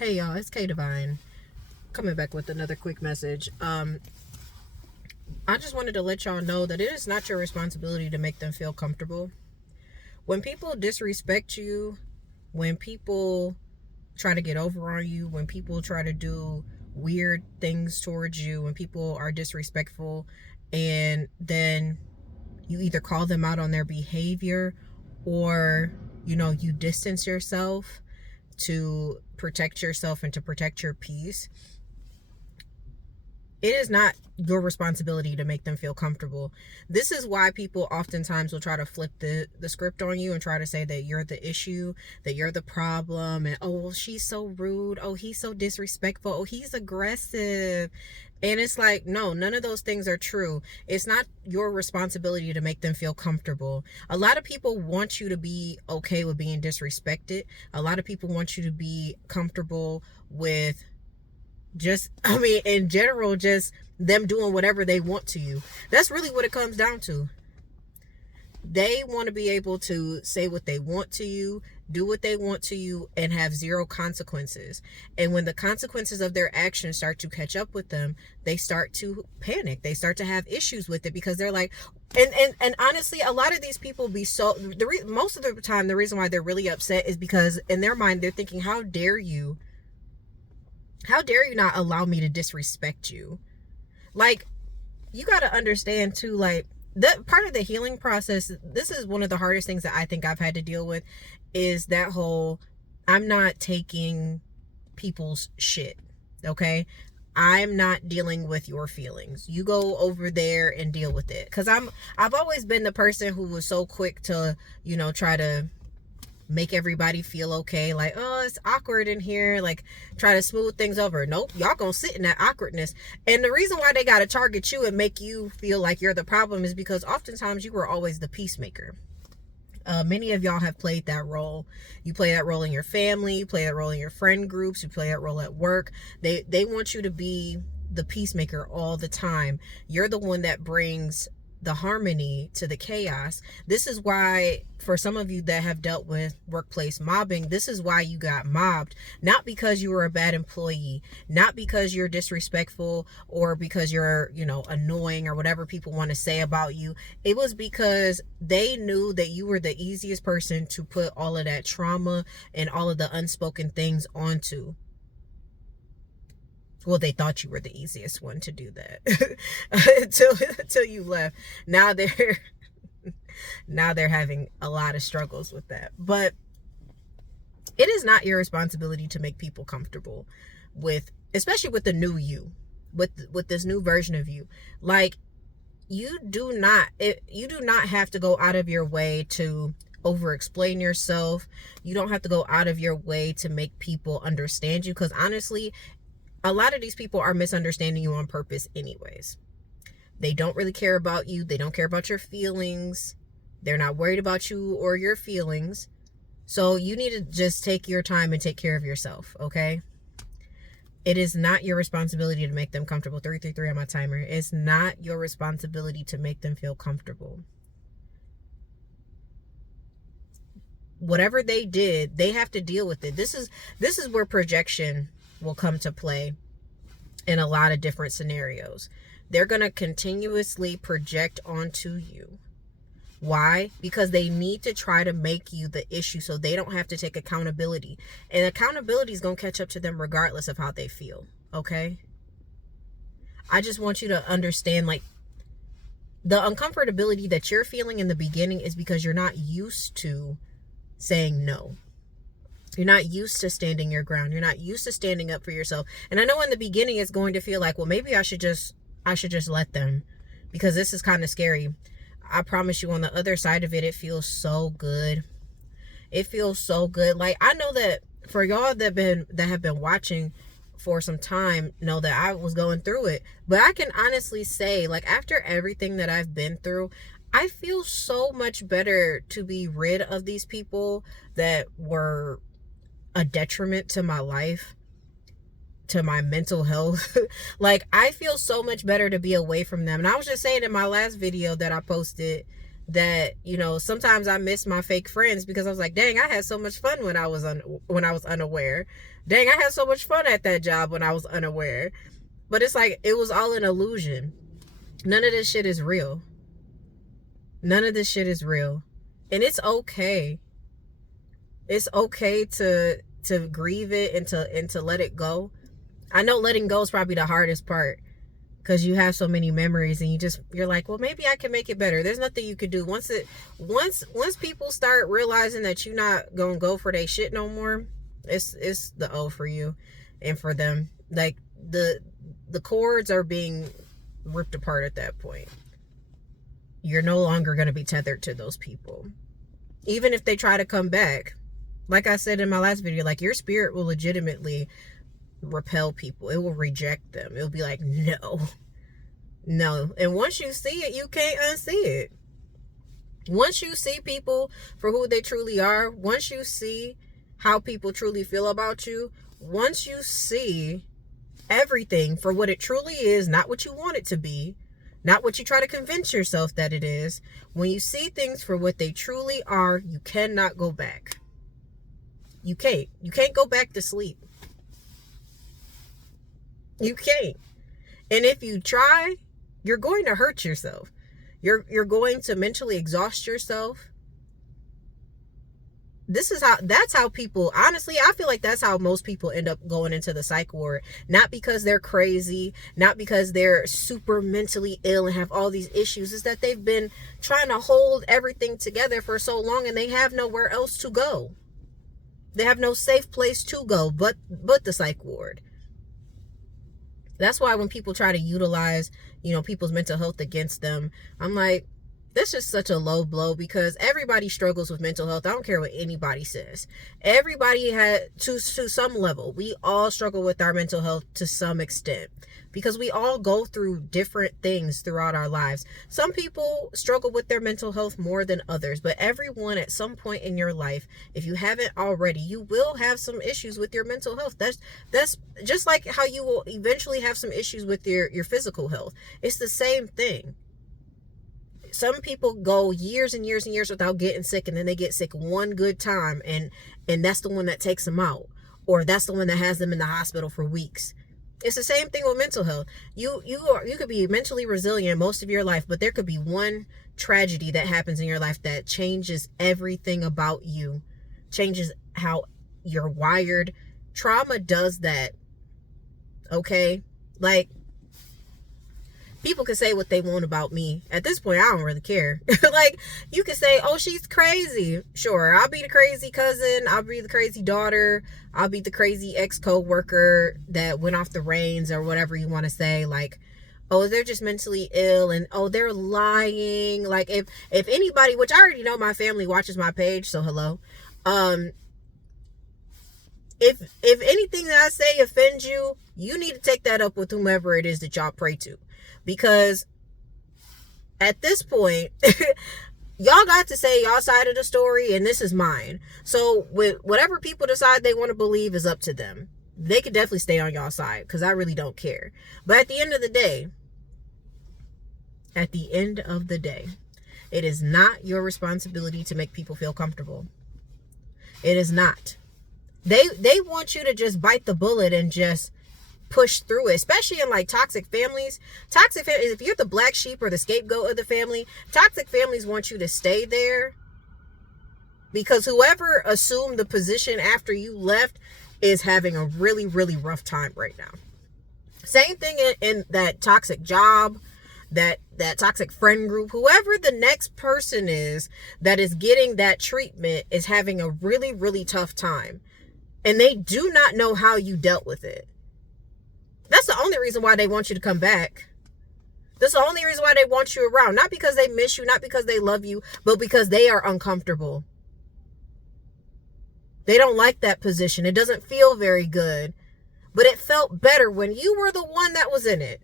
Hey y'all, it's K Divine coming back with another quick message. I just wanted to let y'all know that it is not your responsibility to make them feel comfortable. When people disrespect you, when people try to get over on you, when people try to do weird things towards you, when people are disrespectful, and then you either call them out on their behavior or you distance yourself to protect yourself and to protect your peace, it is not your responsibility to make them feel comfortable. This is why people oftentimes will try to flip the script on you and try to say that you're the issue, that you're the problem, and oh, well, she's so rude, oh, he's so disrespectful, oh, he's aggressive. And it's like, no, none of those things are true. It's not your responsibility to make them feel comfortable. A lot of people want you to be okay with being disrespected. A lot of people want you to be comfortable with in general, just them doing whatever they want to you. That's really what it comes down to. They want to be able to say what they want to you, do what they want to you, and have zero consequences. And when the consequences of their actions start to catch up with them, they start to panic. They start to have issues with it because they're like, and honestly, a lot of these people most of the time, the reason why they're really upset is because in their mind, they're thinking, how dare you not allow me to disrespect you? Like, you got to understand too, like, that part of the healing process, this is one of the hardest things that I think I've had to deal with, is that whole, I'm not taking people's shit, okay? I'm not dealing with your feelings. You go over there and deal with it. Because I've always been the person who was so quick to, try to make everybody feel okay, like, oh, it's awkward in here, like try to smooth things over. Nope, y'all gonna sit in that awkwardness. And the reason why they gotta target you and make you feel like you're the problem is because oftentimes you were always the peacemaker. Many of y'all have played that role. You play that role in your family, you play that role in your friend groups, you play that role at work. They want you to be the peacemaker all the time. You're the one that brings the harmony to the chaos. This is why, for some of you that have dealt with workplace mobbing, this is why you got mobbed. Not because you were a bad employee, not because you're disrespectful or because you're, annoying or whatever people want to say about you. It was because they knew that you were the easiest person to put all of that trauma and all of the unspoken things onto. Well, they thought you were the easiest one to do that until you left. Now they're having a lot of struggles with that. But it is not your responsibility to make people comfortable with, especially with the new you, with this new version of you. Like, you do not have to go out of your way to over explain yourself. You don't have to go out of your way to make people understand you, because honestly, a lot of these people are misunderstanding you on purpose anyways. They don't really care about you. They don't care about your feelings. They're not worried about you or your feelings. So you need to just take your time and take care of yourself, okay? It is not your responsibility to make them comfortable. 333 on my timer. It's not your responsibility to make them feel comfortable. Whatever they did, they have to deal with it. This is where projection will come to play in a lot of different scenarios. They're going to continuously project onto you. Why? Because they need to try to make you the issue so they don't have to take accountability. And accountability is going to catch up to them regardless of how they feel. Okay? I just want you to understand, like, the uncomfortability that you're feeling in the beginning is because you're not used to saying no. You're not used to standing your ground. You're not used to standing up for yourself. And I know in the beginning it's going to feel like, well, maybe I should just let them, because this is kind of scary. I promise you, on the other side of it, it feels so good. It feels so good. Like, I know that for y'all that have been watching for some time, know that I was going through it. But I can honestly say, like, after everything that I've been through, I feel so much better to be rid of these people that were a detriment to my life, to my mental health. Like, I feel so much better to be away from them. And I was just saying in my last video that I posted that, you know, sometimes I miss my fake friends because I was like, dang, I had so much fun when I was unaware. Dang, I had so much fun at that job when I was unaware. But it's like, it was all an illusion. None of this shit is real. None of this shit is real. And it's okay. It's okay to grieve it and to let it go. I know letting go is probably the hardest part, because you have so many memories and you're like, well, maybe I can make it better. There's nothing you can do. Once people start realizing that you're not gonna go for their shit no more, it's the O for you and for them. Like, the cords are being ripped apart at that point. You're no longer going to be tethered to those people. Even if they try to come back, like I said in my last video, like, your spirit will legitimately repel people. It will reject them. It'll be like, no. And once you see it, you can't unsee it. Once you see people for who they truly are, once you see how people truly feel about you, once you see everything for what it truly is, not what you want it to be, not what you try to convince yourself that it is. When you see things for what they truly are, you cannot go back. You can't go back to sleep. You can't. And if you try, you're going to hurt yourself. You're going to mentally exhaust yourself. That's how people, honestly, I feel like that's how most people end up going into the psych ward. Not because they're crazy, not because they're super mentally ill and have all these issues. It's that they've been trying to hold everything together for so long and they have nowhere else to go. They have no safe place to go but the psych ward. That's why when people try to utilize, you know, people's mental health against them, I'm like, this is such a low blow, because everybody struggles with mental health. I don't care what anybody says. Everybody had to some level. We all struggle with our mental health to some extent, because we all go through different things throughout our lives. Some people struggle with their mental health more than others, but everyone at some point in your life, if you haven't already, you will have some issues with your mental health. That's just like how you will eventually have some issues with your physical health. It's the same thing. Some people go years and years and years without getting sick, and then they get sick one good time, and that's the one that takes them out, or that's the one that has them in the hospital for weeks. It's the same thing with mental health. You could be mentally resilient most of your life, but there could be one tragedy that happens in your life that changes everything about you, changes how you're wired. Trauma does that. Okay? Like, people can say what they want about me. At this point, I don't really care. Like, you can say, oh, she's crazy. Sure, I'll be the crazy cousin. I'll be the crazy daughter. I'll be the crazy ex-co-worker that went off the reins, or whatever you want to say. Like, oh, they're just mentally ill, and oh, they're lying. Like, if anybody, which I already know my family watches my page, so hello. If anything that I say offends you, you need to take that up with whomever it is that y'all pray to. Because at this point, y'all got to say y'all side of the story, and this is mine. So with whatever people decide they want to believe is up to them. They could definitely stay on y'all side, because I really don't care. But at the end of the day, it is not your responsibility to make people feel comfortable. It is not. They want you to just bite the bullet and just push through it, especially in like toxic families. Toxic families, if you're the black sheep or the scapegoat of the family, toxic families want you to stay there, because whoever assumed the position after you left is having a really, really rough time right now. Same thing in that toxic job, that toxic friend group. Whoever the next person is that is getting that treatment is having a really, really tough time, and they do not know how you dealt with it. That's the only reason why they want you to come back. That's the only reason why they want you around. Not because they miss you, not because they love you, but because they are uncomfortable. They don't like that position. It doesn't feel very good. But it felt better when you were the one that was in it.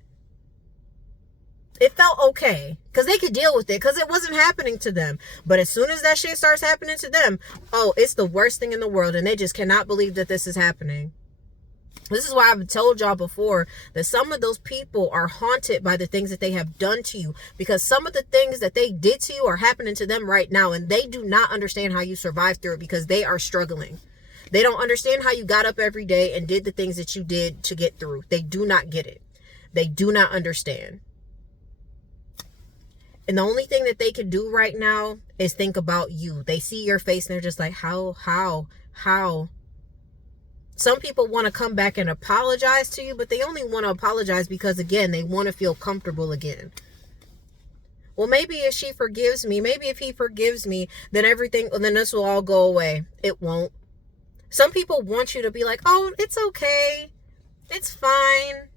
It felt okay, because they could deal with it, because it wasn't happening to them. But as soon as that shit starts happening to them, oh, it's the worst thing in the world, and they just cannot believe that this is happening. This is why I've told y'all before that some of those people are haunted by the things that they have done to you, because some of the things that they did to you are happening to them right now, and they do not understand how you survived through it because they are struggling. They don't understand how you got up every day and did the things that you did to get through. They do not get it. They do not understand. And the only thing that they can do right now is think about you. They see your face and they're just like, how? Some people want to come back and apologize to you, but they only want to apologize because, again, they want to feel comfortable again. Well, maybe if she forgives me, maybe if he forgives me, then this will all go away. It won't. Some people want you to be like, oh, it's okay. It's fine.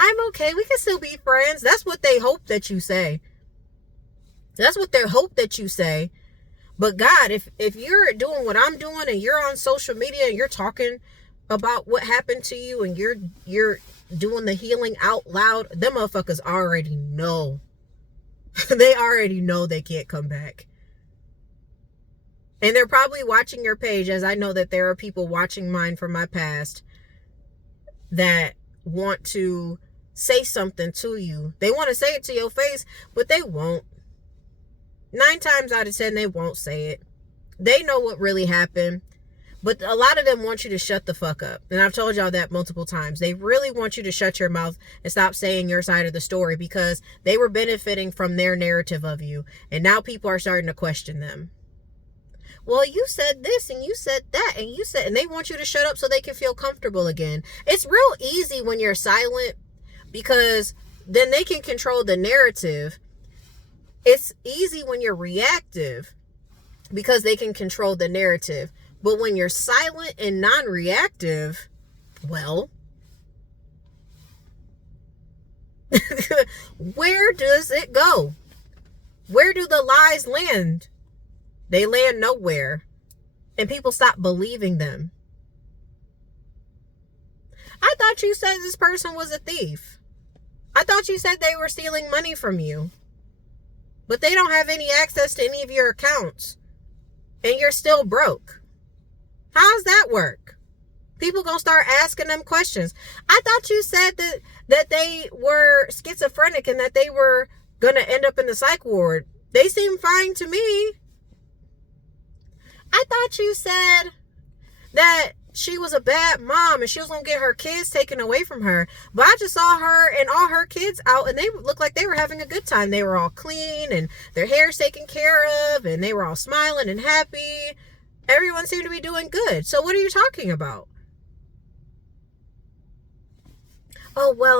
I'm okay. We can still be friends. That's what they hope that you say. That's what they hope that you say. But God, if you're doing what I'm doing and you're on social media and you're talking about what happened to you and you're doing the healing out loud, them motherfuckers already know. They already know they can't come back. And they're probably watching your page, as I know that there are people watching mine from my past that want to say something to you. They want to say it to your face, but they won't. 9 times out of 10, they won't say it. They know what really happened. But a lot of them want you to shut the fuck up. And I've told y'all that multiple times. They really want you to shut your mouth and stop saying your side of the story because they were benefiting from their narrative of you. And now people are starting to question them. Well, you said this and you said that and they want you to shut up so they can feel comfortable again. It's real easy when you're silent because then they can control the narrative. It's easy when you're reactive because they can control the narrative. But when you're silent and non-reactive, well, where does it go? Where do the lies land? They land nowhere. And people stop believing them. I thought you said this person was a thief. I thought you said they were stealing money from you. But they don't have any access to any of your accounts. And you're still broke. How's that work? People gonna start asking them questions. I thought you said that they were schizophrenic and that they were gonna end up in the psych ward. They seem fine to me. I thought you said that she was a bad mom and she was gonna get her kids taken away from her. But I just saw her and all her kids out and they looked like they were having a good time. They were all clean and their hair's taken care of and they were all smiling and happy. Everyone seemed to be doing good. So what are you talking about? Oh, well,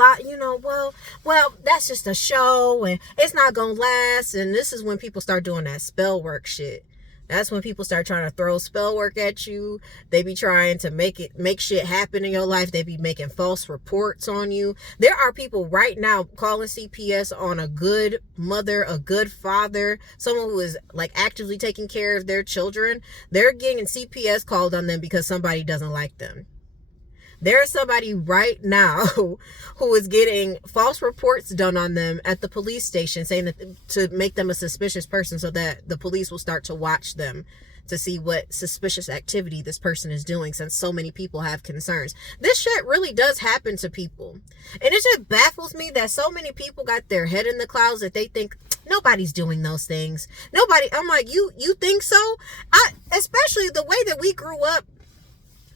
that's just a show and it's not gonna last. And this is when people start doing that spell work shit. That's when people start trying to throw spell work at you. They be trying to make shit happen in your life. They be making false reports on you. There are people right now calling CPS on a good mother, a good father, someone who is like actively taking care of their children. They're getting CPS called on them because somebody doesn't like them. There's somebody right now who is getting false reports done on them at the police station saying that to make them a suspicious person so that the police will start to watch them to see what suspicious activity this person is doing since so many people have concerns. This shit really does happen to people. And it just baffles me that so many people got their head in the clouds that they think nobody's doing those things. Nobody. I'm like, you think so? Especially the way that we grew up.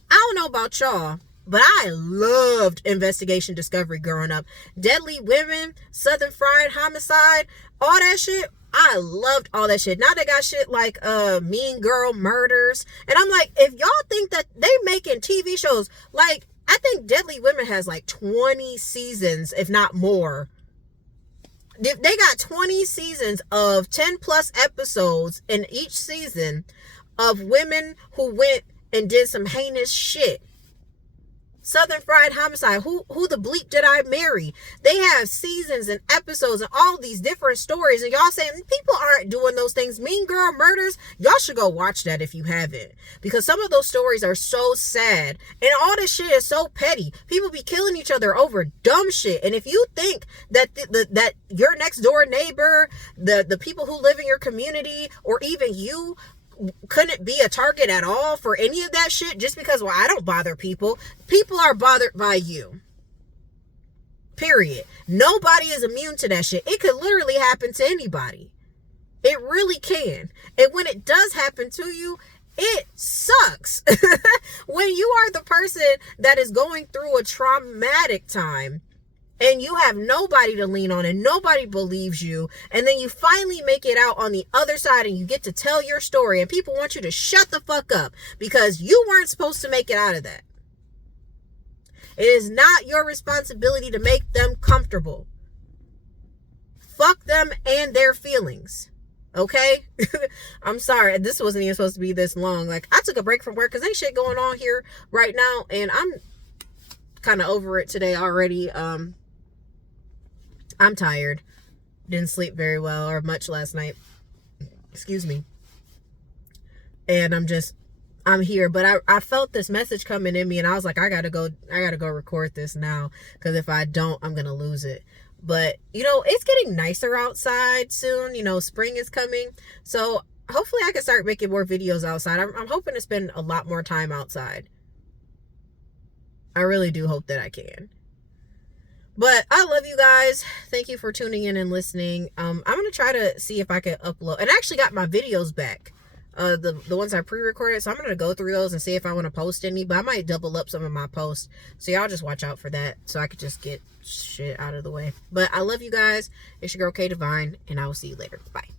I don't know about y'all, but I loved Investigation Discovery growing up. Deadly Women, Southern Fried Homicide, all that shit. I loved all that shit. Now they got shit like Mean Girl Murders. And I'm like, if y'all think that they making TV shows, like, I think Deadly Women has like 20 seasons, if not more. They got 20 seasons of 10 plus episodes in each season of women who went and did some heinous shit. Southern Fried Homicide, who the bleep did I marry? They have seasons and episodes and all these different stories, and y'all saying people aren't doing those things. Mean Girl Murders, y'all should go watch that if you haven't, because some of those stories are so sad and all this shit is so petty. People be killing each other over dumb shit, and if you think that that your next door neighbor, the people who live in your community, or even you couldn't be a target at all for any of that shit just because, well, I don't bother people. People are bothered by you. Period. Nobody is immune to that shit. It could literally happen to anybody. It really can. And when it does happen to you, it sucks. When you are the person that is going through a traumatic time and you have nobody to lean on and nobody believes you, and then you finally make it out on the other side and you get to tell your story and people want you to shut the fuck up because you weren't supposed to make it out of that. It is not your responsibility to make them comfortable. Fuck them and their feelings. Okay? I'm sorry. This wasn't even supposed to be this long. Like, I took a break from work because ain't shit going on here right now. And I'm kind of over it today already. I'm tired. Didn't sleep very well or much last night. Excuse me. And I'm here. But I felt this message coming in me and I was like, I gotta go record this now. Because if I don't, I'm going to lose it. But, you know, it's getting nicer outside soon. You know, spring is coming. So hopefully I can start making more videos outside. I'm hoping to spend a lot more time outside. I really do hope that I can. But I love you guys. Thank you for tuning in and listening. I'm going to try to see if I can upload. And I actually got my videos back. The ones I pre-recorded. So I'm going to go through those and see if I want to post any. But I might double up some of my posts. So y'all just watch out for that. So I could just get shit out of the way. But I love you guys. It's your girl K Divine. And I will see you later. Bye.